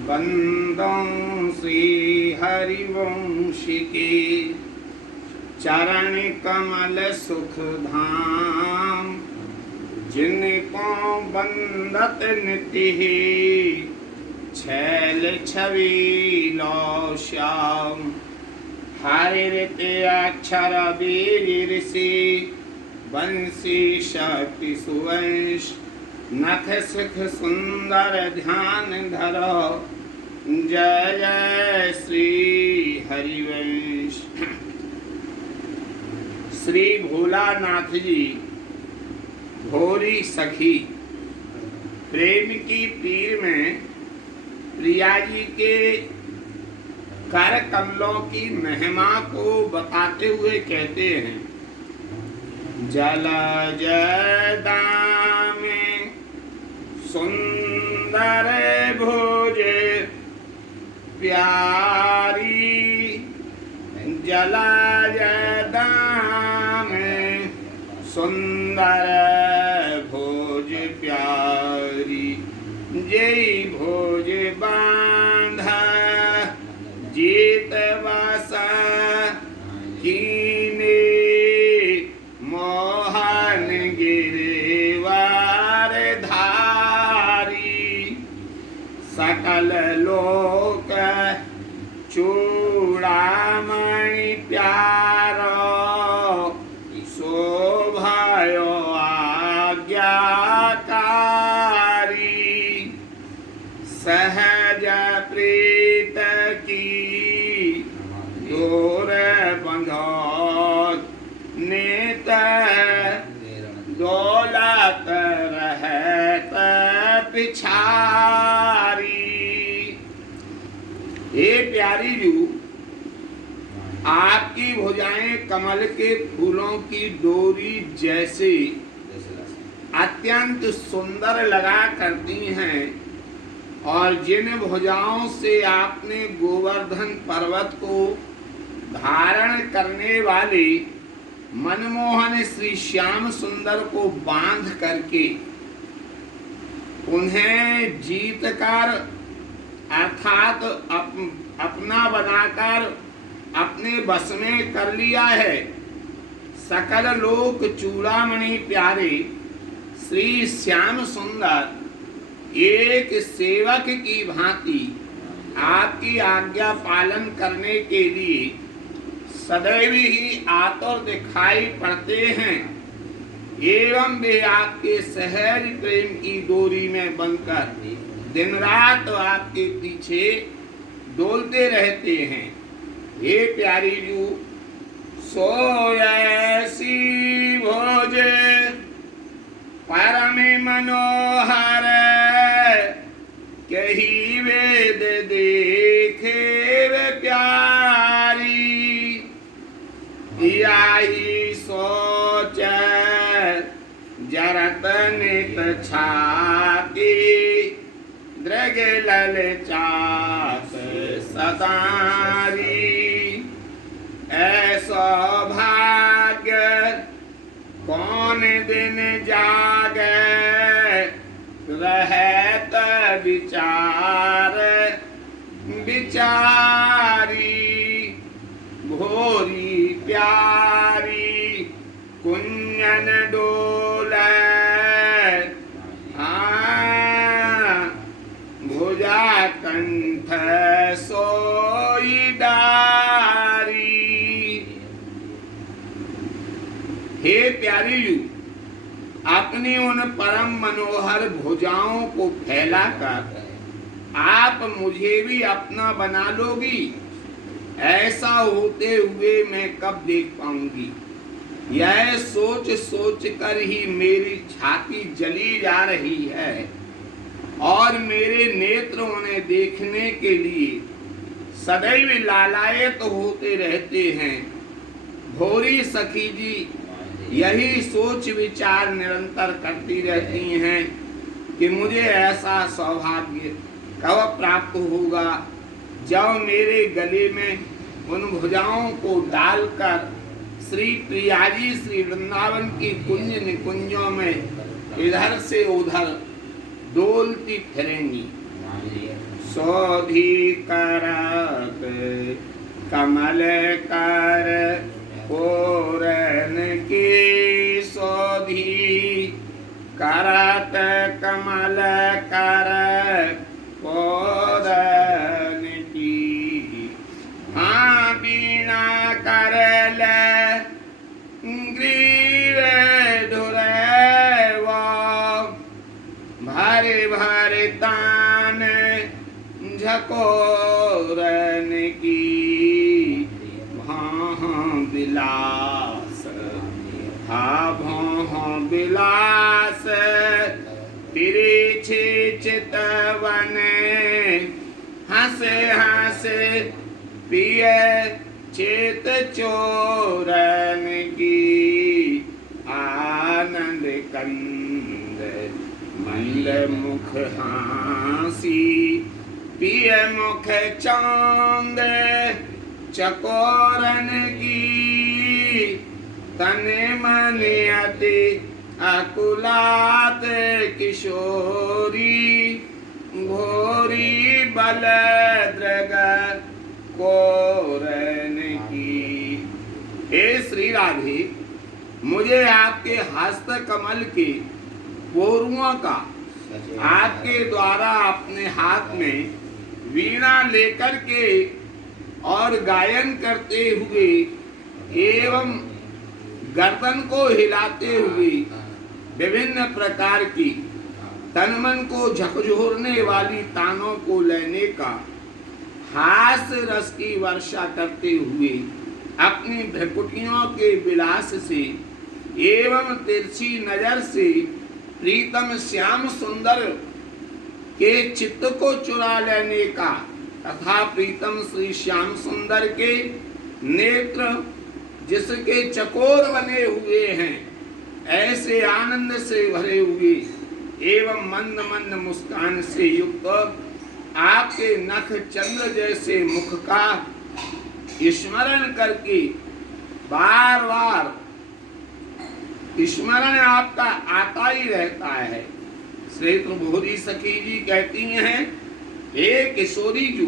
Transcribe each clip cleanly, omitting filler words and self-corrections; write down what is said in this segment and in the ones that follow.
बंदों श्री हरिवंश के चरण कमल सुख धाम, जिनको बंदत निति छैल छवि श्याम। हरित अक्षर बीर ऋषि बंसी शक्ति सुवंश, नख सुख सुंदर ध्यान धरो, जय जय श्री हरिवंश। श्री भोलानाथ जी भोरी सखी प्रेम की पीर में प्रिया जी के कर कमलों की महिमा को बताते हुए कहते हैं, जल जदामे सुंदर भोज प्यारी, जला जदामे सुंदर भोज प्यारी, जय भोज बांधा जीत बसा कीने, मोहन गिरवार धारी, सकल लोक चूड़ामणि प्यारो, शोभायो आज्ञाकारी, सहज प्रीत की डोर बंधो, नेत दौलत रहत पिछारी। हे प्यारी जू, आपकी भुजाएं कमल के फूलों की डोरी जैसे अत्यंत सुंदर लगा करती हैं, और जिन भुजाओं से आपने गोवर्धन पर्वत को धारण करने वाले मनमोहन श्री श्याम सुंदर को बांध करके उन्हें जीतकर अर्थात अपना बनाकर अपने बस में कर लिया है। सकल लोक चूड़ामणि प्यारे श्री श्याम सुंदर एक सेवक की भांति आपकी आज्ञा पालन करने के लिए सदैव ही आतुर दिखाई पड़ते हैं, एवं वे आपके सहज प्रेम की डोरी में बंधकर दिन रात आपके पीछे डोलते रहते हैं। हे प्यारी जू, सोयसी भोजे परम मनोहर, कही वेद देखे वे प्यारी, यही सोच जरत नित छाती, दृग ललचात सदारी, ऐसो भाग्य कौन दिन जागे, रहत विचार विचारी, भोरी प्यारी कुंजन डोले, भुजा कंठ सोई डारी। हे प्यारी यू, अपनी उन परम मनोहर भुजाओं को फैलाकर आप मुझे भी अपना बना लोगी, ऐसा होते हुए मैं कब देख पाऊंगी। यह सोच सोच कर ही मेरी छाती जली जा रही है, और मेरे नेत्र उन्हें देखने के लिए सदैव लालायित होते रहते हैं। भोरी सखी जी यही सोच विचार निरंतर करती रहती हैं कि मुझे ऐसा सौभाग्य कब प्राप्त होगा जब मेरे गले में उन भुजाओं को डालकर श्री प्रियाजी श्री वृंदावन की कुंज निकुंजों में इधर से उधर डोलती फिरेंगी। सोधी करत कमल कर पूरन की, सोधी करत कमल कर पूरन की। हाँ बीणा करल ग्रीव धुरैव, भर भर तान झकोरन की। भां विलास हा भां विलास, तिरछे चितवन हंसे हंसे पिय चेत चोरन की। आनंद कंद मंद मुख हासी, पिय मुख चांद चकोरन की। तन मन अति अकुलात किशोरी, घोरी बल द्रग कोरन की। हे श्री राधे, मुझे आपके हस्त कमल के पोरुओं का आपके द्वारा अपने हाथ में वीणा लेकर के और गायन करते हुए एवं गर्दन को हिलाते हुए विभिन्न प्रकार की तन मन को झकझोरने वाली तानों को लेने का हास रस की वर्षा करते हुए अपनी भ्रकुटियों के विलास से एवं तिरछी नजर से प्रीतम श्याम सुंदर के चित्त को चुरा लेने का तथा प्रीतम श्री श्याम सुंदर के नेत्र जिसके चकोर बने हुए हैं, ऐसे आनंद से भरे हुए एवं मंद मंद मुस्कान से युक्त आपके नख चंद्र जैसे मुख का स्मरण करके बार बार स्मरण आपका आता ही रहता है। श्री त्रिभुवनी सखी जी कहती हैं, हे किशोरी जू,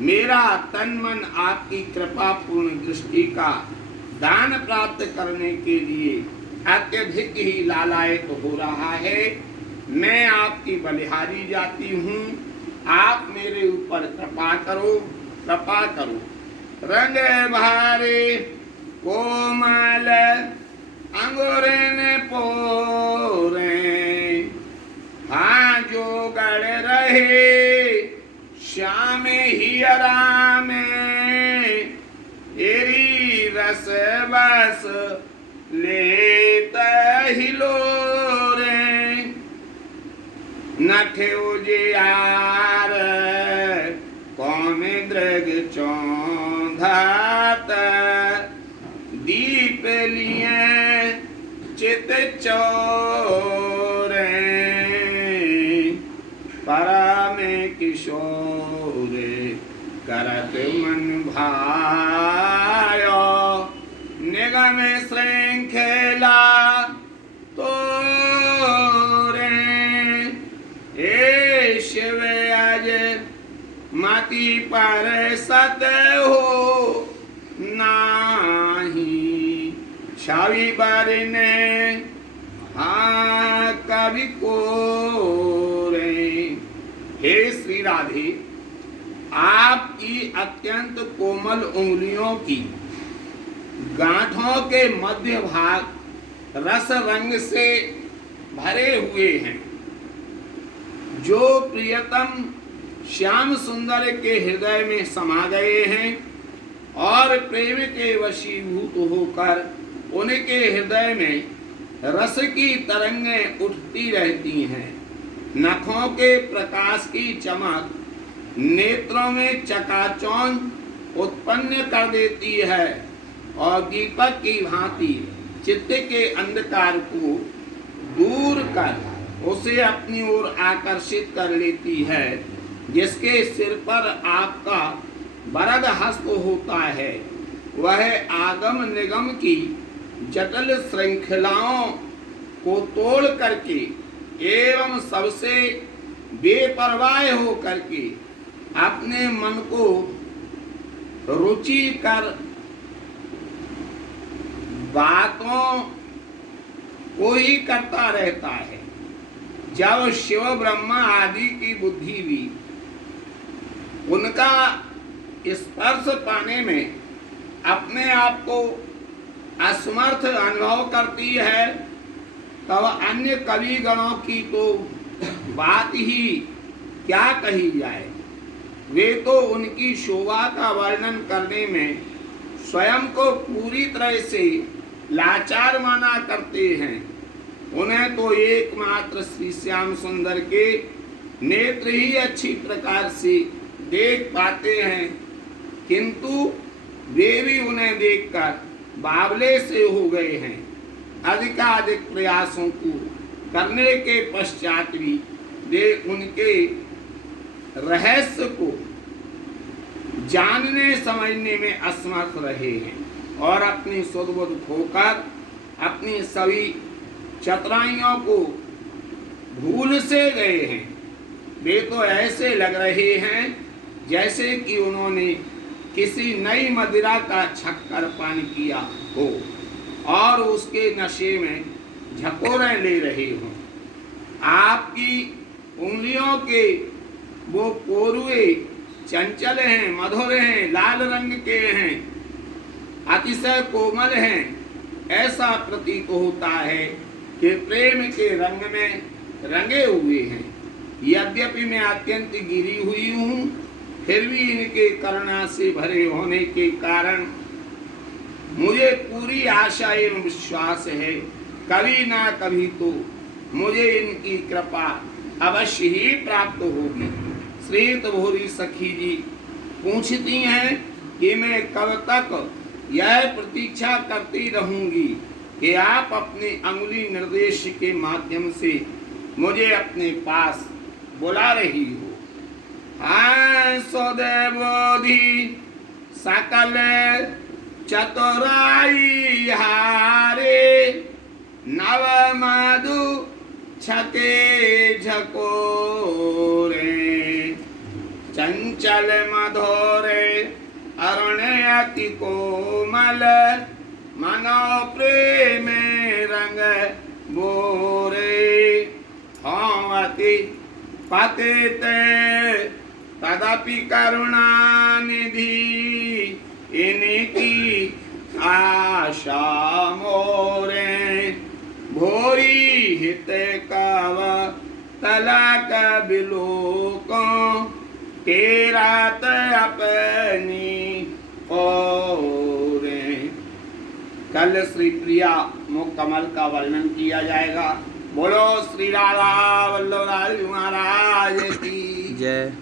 मेरा तन मन आपकी कृपा पूर्ण दृष्टि का दान प्राप्त करने के लिए अत्यधिक ही लालायित हो रहा है। मैं आपकी बलिहारी जाती हूँ, आप मेरे ऊपर कृपा करो, कृपा करो। रंग भारे कोमल अंगुरन पोरे, हाँ जो गड़ रहे श्याम ही आराम, एरी रस बस लेत हिलो रे। नठे उजियार कौन दृग चौंधात, दीप लिए चित चोरे। परम किशोर करत मन भायो, निगम श्रृंखला तोरे। ए शिव आज माती पर सत हो नाही, छावी बारने हाँ कवि को रे। हे श्री राधे, आपकी अत्यंत कोमल उंगलियों की गांठों के मध्य भाग रस रंग से भरे हुए हैं, जो प्रियतम श्याम सुंदर के हृदय में समा गए हैं और प्रेम के वशीभूत होकर उनके हृदय में रस की तरंगें उठती रहती हैं। नखों के प्रकाश की चमक नेत्रों में चकाचौंध उत्पन्न कर देती है और दीपक की भांति चित्त के अंधकार को दूर कर उसे अपनी ओर आकर्षित कर लेती है। जिसके सिर पर आपका वरद हस्त होता है, वह आगम निगम की जटिल श्रृंखलाओं को तोड़ करके एवं सबसे बेपरवाह हो करके अपने मन को रुचिकर बातों को ही करता रहता है। जब शिव ब्रह्मा आदि की बुद्धि भी उनका स्पर्श पाने में अपने आप को असमर्थ अनुभव करती है, तब अन्य कवि गणों की तो बात ही क्या कही जाए। वे तो उनकी शोभा का वर्णन करने में स्वयं को पूरी तरह से लाचार माना करते हैं। उन्हें तो एकमात्र श्री श्याम सुंदर के नेत्र ही अच्छी प्रकार से देख पाते हैं, किंतु वे भी उन्हें देखकर बावले से हो गए हैं। अधिकाधिक प्रयासों को करने के पश्चात भी वे उनके रहस्य को जानने समझने में असमर्थ रहे हैं और अपनी सुदबुद खोकर अपनी सभी चतुराइयों को भूल से गए हैं। वे तो ऐसे लग रहे हैं जैसे कि उन्होंने किसी नई मदिरा का छक्कर पान किया हो और उसके नशे में झकोरे ले रहे हों। आपकी उंगलियों के वो पोरुए चंचल हैं, मधुर हैं, लाल रंग के हैं, अतिशय कोमल हैं। ऐसा प्रतीत होता है कि प्रेम के रंग में रंगे हुए हैं। यद्यपि मैं अत्यंत गिरी हुई हूँ, फिर भी इनके करुणा से भरे होने के कारण मुझे पूरी आशा एवं विश्वास है, कभी ना कभी तो मुझे इनकी कृपा अवश्य ही प्राप्त होगी। श्री भोरी सखी जी पूछती हैं कि मैं कब तक यह प्रतीक्षा करती रहूंगी कि आप अपने अंगुली निर्देश के माध्यम से मुझे अपने पास बुला रही हो। हाँ सदैवोधि सकल चतुराई हारे, नव मधु छके झकोरे, चंचल मधोरे अरुण अति कोमल, मनो प्रेम रंग बोरे। हाँ अति पतित तदपि करुणा निधि, इनकी आशा मोरे। भोरी हित कव तलक बिलोकों, के रात अपनी ओरे। कल श्री प्रिया मुख कमल का वर्णन किया जाएगा। बोलो श्री राधा वल्लभ महाराज की जय।